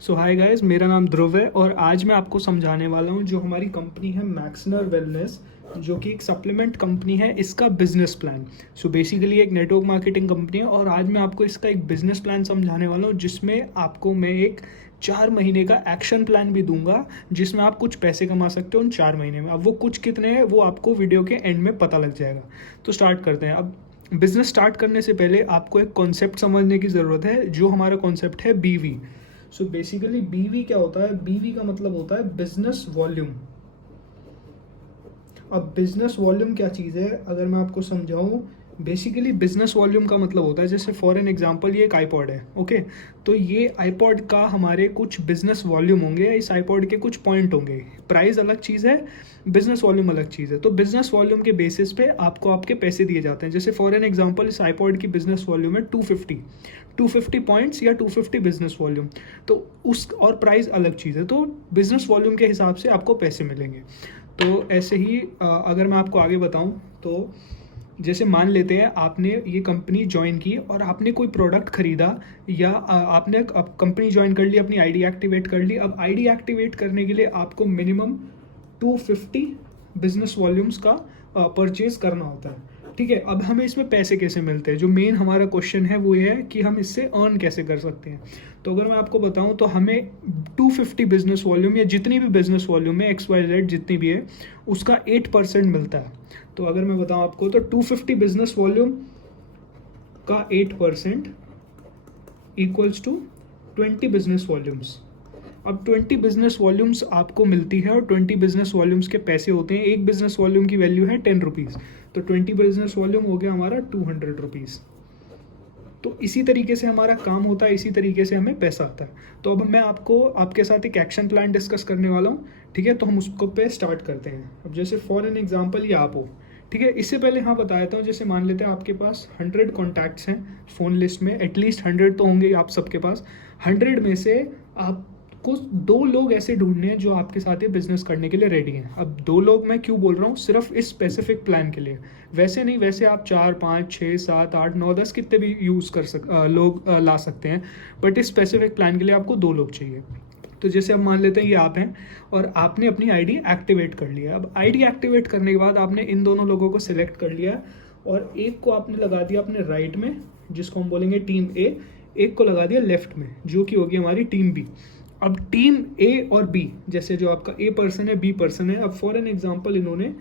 सो hi guys, मेरा नाम ध्रुव है और आज मैं आपको समझाने वाला हूँ जो हमारी कंपनी है मैक्सनर वेलनेस, जो कि एक सप्लीमेंट कंपनी है, इसका बिजनेस प्लान। सो बेसिकली एक नेटवर्क मार्केटिंग कंपनी है और आज मैं आपको इसका एक बिजनेस प्लान समझाने वाला हूँ, जिसमें आपको मैं एक 4 महीने का एक्शन प्लान भी दूंगा, जिसमें आप कुछ पैसे कमा सकते हो उन 4 महीने में। अब वो कुछ कितने हैं वो आपको वीडियो के एंड में पता लग जाएगा। तो स्टार्ट करते हैं। अब बिजनेस स्टार्ट करने से पहले आपको एक कॉन्सेप्ट समझने की ज़रूरत है, जो हमारा कॉन्सेप्ट है बीवी। सो बेसिकली बीवी क्या होता है? बीवी का मतलब होता है बिजनेस वॉल्यूम। अब बिजनेस वॉल्यूम क्या चीज़ है, अगर मैं आपको समझाऊं, बेसिकली बिजनेस वॉल्यूम का मतलब होता है, जैसे फॉर एन एग्जांपल ये एक आईपॉड है, ओके। तो ये आईपॉड का हमारे कुछ बिजनेस वॉल्यूम होंगे, इस आईपॉड के कुछ पॉइंट होंगे। प्राइस अलग चीज़ है, बिजनेस वॉल्यूम अलग चीज़ है। तो बिजनेस वॉल्यूम के बेसिस पे आपको आपके पैसे दिए जाते हैं। जैसे फॉर एन एग्जांपल इस आईपॉड की बिजनेस वॉल्यूम है 250 पॉइंट्स या 250 बिजनेस वॉल्यूम। तो उस और प्राइस अलग चीज़ है, तो बिजनेस वॉल्यूम के हिसाब से आपको पैसे मिलेंगे। तो ऐसे ही अगर मैं आपको आगे बताऊं, तो जैसे मान लेते हैं आपने ये कंपनी ज्वाइन की और आपने कोई प्रोडक्ट खरीदा, या आपने अब कंपनी ज्वाइन कर ली, अपनी आईडी एक्टिवेट कर ली। अब आईडी एक्टिवेट करने के लिए आपको मिनिमम 250 बिजनेस वॉल्यूम्स का परचेज करना होता है, ठीक है। अब हमें इसमें पैसे कैसे मिलते हैं, जो मेन हमारा क्वेश्चन है वो ये है कि हम इससे अर्न कैसे कर सकते हैं। तो अगर मैं आपको बताऊं, तो हमें 250 बिजनेस वॉल्यूम या जितनी भी बिजनेस वॉल्यूम है, XYZ जितनी भी है, उसका 8% मिलता है। तो अगर मैं बताऊं आपको, तो 250 बिजनेस वॉल्यूम का 8% इक्वल्स टू 20 बिजनेस वॉल्यूम्स। अब 20 बिजनेस वॉल्यूम्स आपको मिलती है और 20 बिजनेस वॉल्यूम्स के पैसे होते हैं। एक बिजनेस वॉल्यूम की वैल्यू है 10 रुपीज़, तो 20 बिजनेस वॉल्यूम हो गया हमारा 200 रुपीज़। तो इसी तरीके से हमारा काम होता है, इसी तरीके से हमें पैसा आता है। तो अब मैं आपको आपके साथ एक एक्शन प्लान डिस्कस करने वाला हूँ, ठीक है। तो हम उसको पे स्टार्ट करते हैं। अब जैसे फॉर एन एग्जांपल ये आप हो, ठीक है। इससे पहले हाँ बता देता हूँ, जैसे मान लेते हैं आपके पास 100 कॉन्टैक्ट्स हैं फ़ोन लिस्ट में, एटलीस्ट 100 तो होंगे आप सबके पास। 100 में से आपको 2 लोग ऐसे ढूंढने हैं जो आपके साथ ये बिजनेस करने के लिए रेडी हैं। अब 2 लोग मैं क्यों बोल रहा हूँ? सिर्फ इस स्पेसिफिक प्लान के लिए, वैसे नहीं। वैसे आप 4, 5, 6, 7, 8, 9, 10 कितने भी लोग ला सकते हैं, बट इस स्पेसिफिक प्लान के लिए आपको 2 लोग चाहिए। तो जैसे अब मान लेते हैं ये आप हैं और आपने अपनी आईडी एक्टिवेट कर लिया। अब आईडी एक्टिवेट करने के बाद आपने इन दोनों लोगों को सिलेक्ट कर लिया और एक को आपने लगा दिया अपने राइट में, जिसको हम बोलेंगे टीम ए। एक को लगा दिया लेफ्ट में, जो कि होगी हमारी टीम बी। अब टीम ए और बी, जैसे जो आपका ए पर्सन है, बी पर्सन है, अब फॉर एन एग्जांपल इन्होंने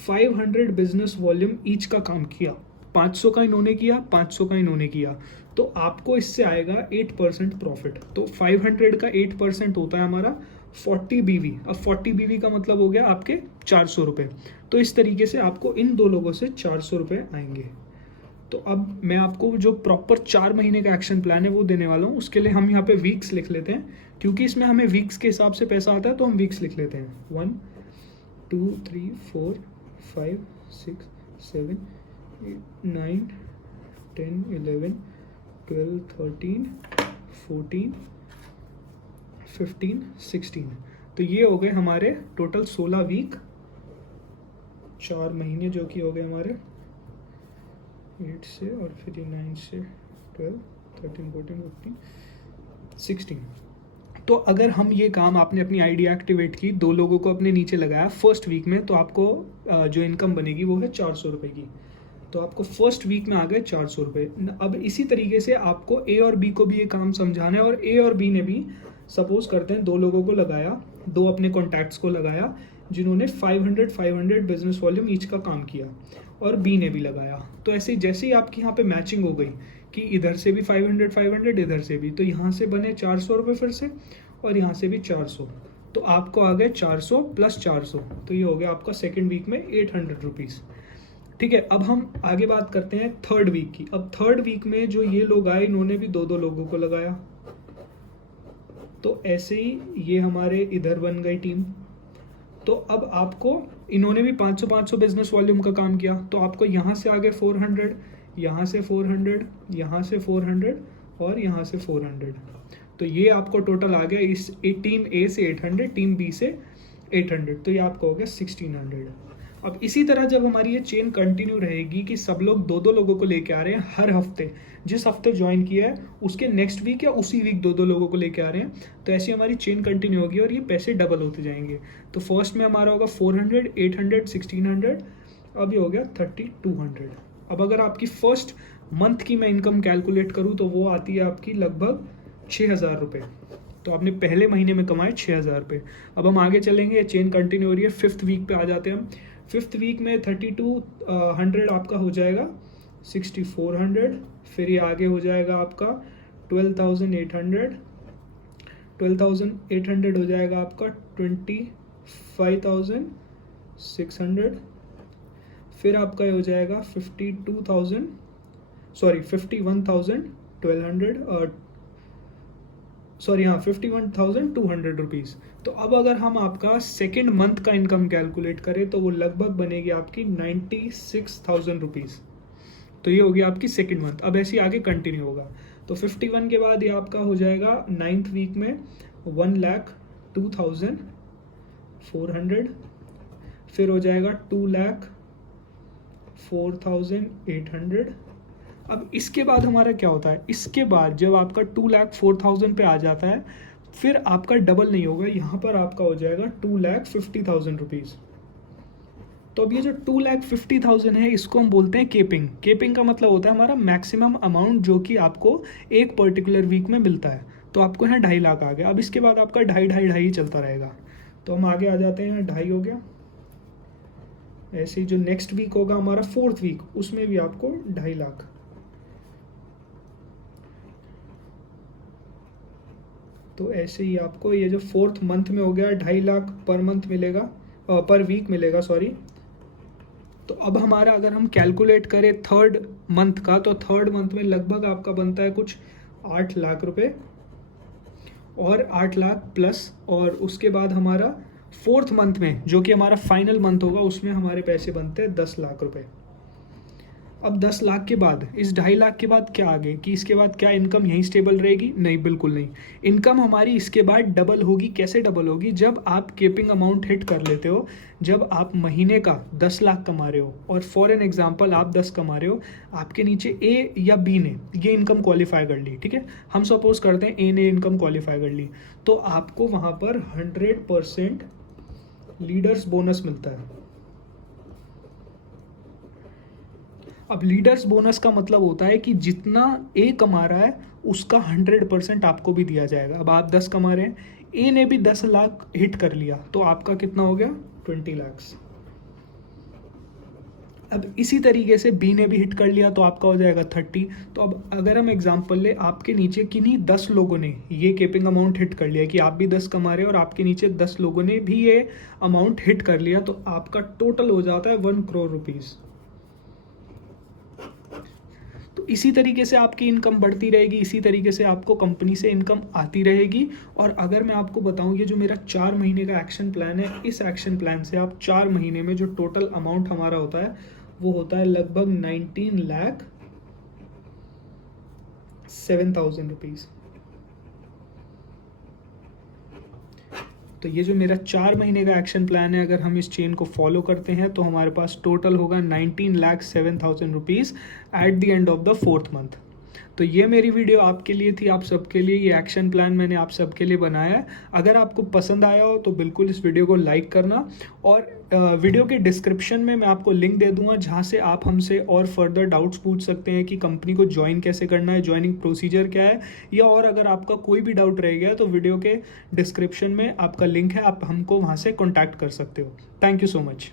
500 बिजनेस वॉल्यूम ईच का काम किया। 500 का इन्होंने किया, 500 का इन्होंने किया, तो आपको इससे आएगा 8% प्रॉफिट। तो 500 का 8% होता है हमारा 40 BV। अब 40 BV का मतलब हो गया आपके 400 रुपये। तो इस तरीके से आपको इन 2 लोगों से 400 रुपये आएंगे। तो अब मैं आपको जो प्रॉपर 4 महीने का एक्शन प्लान है वो देने वाला हूँ। उसके लिए हम यहाँ पे वीक्स लिख लेते हैं, क्योंकि इसमें हमें वीक्स के हिसाब से पैसा आता है, तो हम वीक्स लिख लेते हैं। 1, 2, 3, 4, 5, 6, 7, 8, 9, 10, 11, 12, 13, 14, 15, 16। तो ये हो गए हमारे टोटल 16 वीक, 4 महीने, जो कि हो गए हमारे 8 से, और फिर ये 9 से 12, 13, 14, 15, 16। तो अगर हम ये काम, आपने अपनी आईडी एक्टिवेट की, 2 लोगों को अपने नीचे लगाया फर्स्ट वीक में, तो आपको जो इनकम बनेगी वो है 400 रुपये की। तो आपको फर्स्ट वीक में आ गए 400 रुपये। अब इसी तरीके से आपको ए और बी को भी ये काम समझाना है, और ए और बी ने भी, सपोज करते हैं 2 लोगों को लगाया, 2 अपने कॉन्टैक्ट्स को लगाया जिन्होंने 500 बिजनेस वॉल्यूम ईच का काम किया, और बी ने भी लगाया। तो ऐसे जैसे ही आपकी यहाँ पे मैचिंग हो गई कि इधर से भी 500 इधर से भी, तो यहाँ से बने 400 रुपये फिर से, और यहाँ से भी 400, तो आपको आ गए 400 + 400, तो ये हो गया आपका सेकेंड वीक में 800 रुपीज़, ठीक है। अब हम आगे बात करते हैं थर्ड वीक की। अब थर्ड वीक में जो ये लोग आए, इन्होंने भी 2 लोगों को लगाया, तो ऐसे ही ये हमारे इधर बन गई टीम। तो अब आपको, इन्होंने भी 500 बिजनेस वॉल्यूम का काम किया, तो आपको यहाँ से आगे 400, यहाँ से 400, यहाँ से 400 और यहाँ से 400। तो ये आपको टोटल आ गया टीम ए से 800, टीम बी से 800, तो ये आपका हो गया 1600। अब इसी तरह जब हमारी ये चेन कंटिन्यू रहेगी कि सब लोग 2-2 लोगों को लेके आ रहे हैं हर हफ्ते, जिस हफ्ते ज्वाइन किया है उसके नेक्स्ट वीक या उसी वीक 2-2 लोगों को लेके आ रहे हैं, तो ऐसी हमारी चेन कंटिन्यू होगी और ये पैसे डबल होते जाएंगे। तो फर्स्ट में हमारा होगा 400, 800, 1600, अब ये हो गया 3200। अब अगर आपकी फर्स्ट मंथ की मैं इनकम कैलकुलेट करूँ तो वो आती है आपकी लगभग 6000 रुपये। तो आपने पहले महीने में कमाए 6000 रुपये। अब हम आगे चलेंगे, चेन कंटिन्यू हो रही है, 5th वीक पे आ जाते हैं हम। 5th वीक में 3200 आपका हो जाएगा 6400, फिर ये आगे हो जाएगा आपका 12800, 12800 हो जाएगा आपका 25600, फिर आपका ये हो जाएगा 51,200 51,200 रुपीज़। तो अब अगर हम आपका सेकेंड मंथ का इनकम कैलकुलेट करें तो वो लगभग बनेगी आपकी 96,000 रुपीज़। तो ये हो गया आपकी सेकेंड मंथ। अब ऐसे ही आगे कंटिन्यू होगा। तो 51 के बाद ये आपका हो जाएगा 9th वीक में 1,02,400, फिर हो जाएगा 2,04,800। अब इसके बाद हमारा क्या होता है, इसके बाद जब आपका 2,04,000 पे आ जाता है, फिर आपका डबल नहीं होगा, यहाँ पर आपका हो जाएगा 2,50,000 रुपीज़। तो अब ये जो 2,50,000 है इसको हम बोलते हैं केपिंग। केपिंग का मतलब होता है हमारा मैक्सिमम अमाउंट जो कि आपको एक पर्टिकुलर वीक में मिलता है। तो आपको यहाँ 2.5 लाख आ गया। अब इसके बाद आपका 2.5 चलता रहेगा। तो हम आगे आ जाते हैं, 2.5 हो गया। ऐसे ही जो नेक्स्ट वीक होगा हमारा 4th वीक, उसमें भी आपको 2.5 लाख। तो ऐसे ही आपको ये जो 4th मंथ में हो गया 2.5 लाख पर मंथ मिलेगा, पर वीक मिलेगा, सॉरी। तो अब हमारा अगर हम कैलकुलेट करें 3rd मंथ का, तो 3rd मंथ में लगभग आपका बनता है कुछ 8 लाख रुपए और 8 लाख प्लस। और उसके बाद हमारा 4th मंथ में जो कि हमारा फाइनल मंथ होगा उसमें हमारे पैसे बनते हैं 10 लाख रुपए। अब 10 लाख के बाद, इस 2.5 लाख के बाद क्या आगे कि इसके बाद क्या इनकम यहीं स्टेबल रहेगी? नहीं, बिल्कुल नहीं। इनकम हमारी इसके बाद डबल होगी। कैसे डबल होगी? जब आप केपिंग अमाउंट हिट कर लेते हो, जब आप महीने का 10 लाख कमा रहे हो और फॉर एन एग्जांपल आप 10 कमा रहे हो, आपके नीचे ए या बी ने ये इनकम क्वालिफाई कर ली, ठीक है। हम सपोज करते हैं ए ने इनकम क्वालिफाई कर ली, तो आपको वहाँ पर 100% लीडर्स बोनस मिलता है। अब लीडर्स बोनस का मतलब होता है कि जितना ए कमा रहा है उसका 100% आपको भी दिया जाएगा। अब आप 10 कमा रहे हैं, ए ने भी 10 लाख हिट कर लिया, तो आपका कितना हो गया? 20 लाख। अब इसी तरीके से बी ने भी हिट कर लिया तो आपका हो जाएगा 30। तो अब अगर हम एग्जांपल ले, आपके नीचे किन्हीं 10 लोगों ने ये केपिंग अमाउंट हिट कर लिया कि आप भी 10 कमा रहे हो और आपके नीचे 10 लोगों ने भी ये अमाउंट हिट कर लिया, तो आपका टोटल हो जाता है 1 करोड़ रुपीज़। तो इसी तरीके से आपकी इनकम बढ़ती रहेगी, इसी तरीके से आपको कंपनी से इनकम आती रहेगी। और अगर मैं आपको बताऊं, ये जो मेरा 4 महीने का एक्शन प्लान है, इस एक्शन प्लान से आप 4 महीने में जो टोटल अमाउंट हमारा होता है वो होता है लगभग 19,07,000 रुपीज़। तो ये जो मेरा 4 महीने का एक्शन प्लान है, अगर हम इस चेन को फॉलो करते हैं तो हमारे पास टोटल होगा 19,07,000 rupees at the end of the 4th month. तो ये मेरी वीडियो आपके लिए थी, आप सबके लिए। ये एक्शन प्लान मैंने आप सबके लिए बनाया है। अगर आपको पसंद आया हो तो बिल्कुल इस वीडियो को लाइक करना, और वीडियो के डिस्क्रिप्शन में मैं आपको लिंक दे दूंगा जहाँ से आप हमसे और फर्दर डाउट्स पूछ सकते हैं कि कंपनी को ज्वाइन कैसे करना है, ज्वाइनिंग प्रोसीजर क्या है, या और अगर आपका कोई भी डाउट रह गया तो वीडियो के डिस्क्रिप्शन में आपका लिंक है, आप हमको वहाँ से कॉन्टैक्ट कर सकते हो। Thank you so much.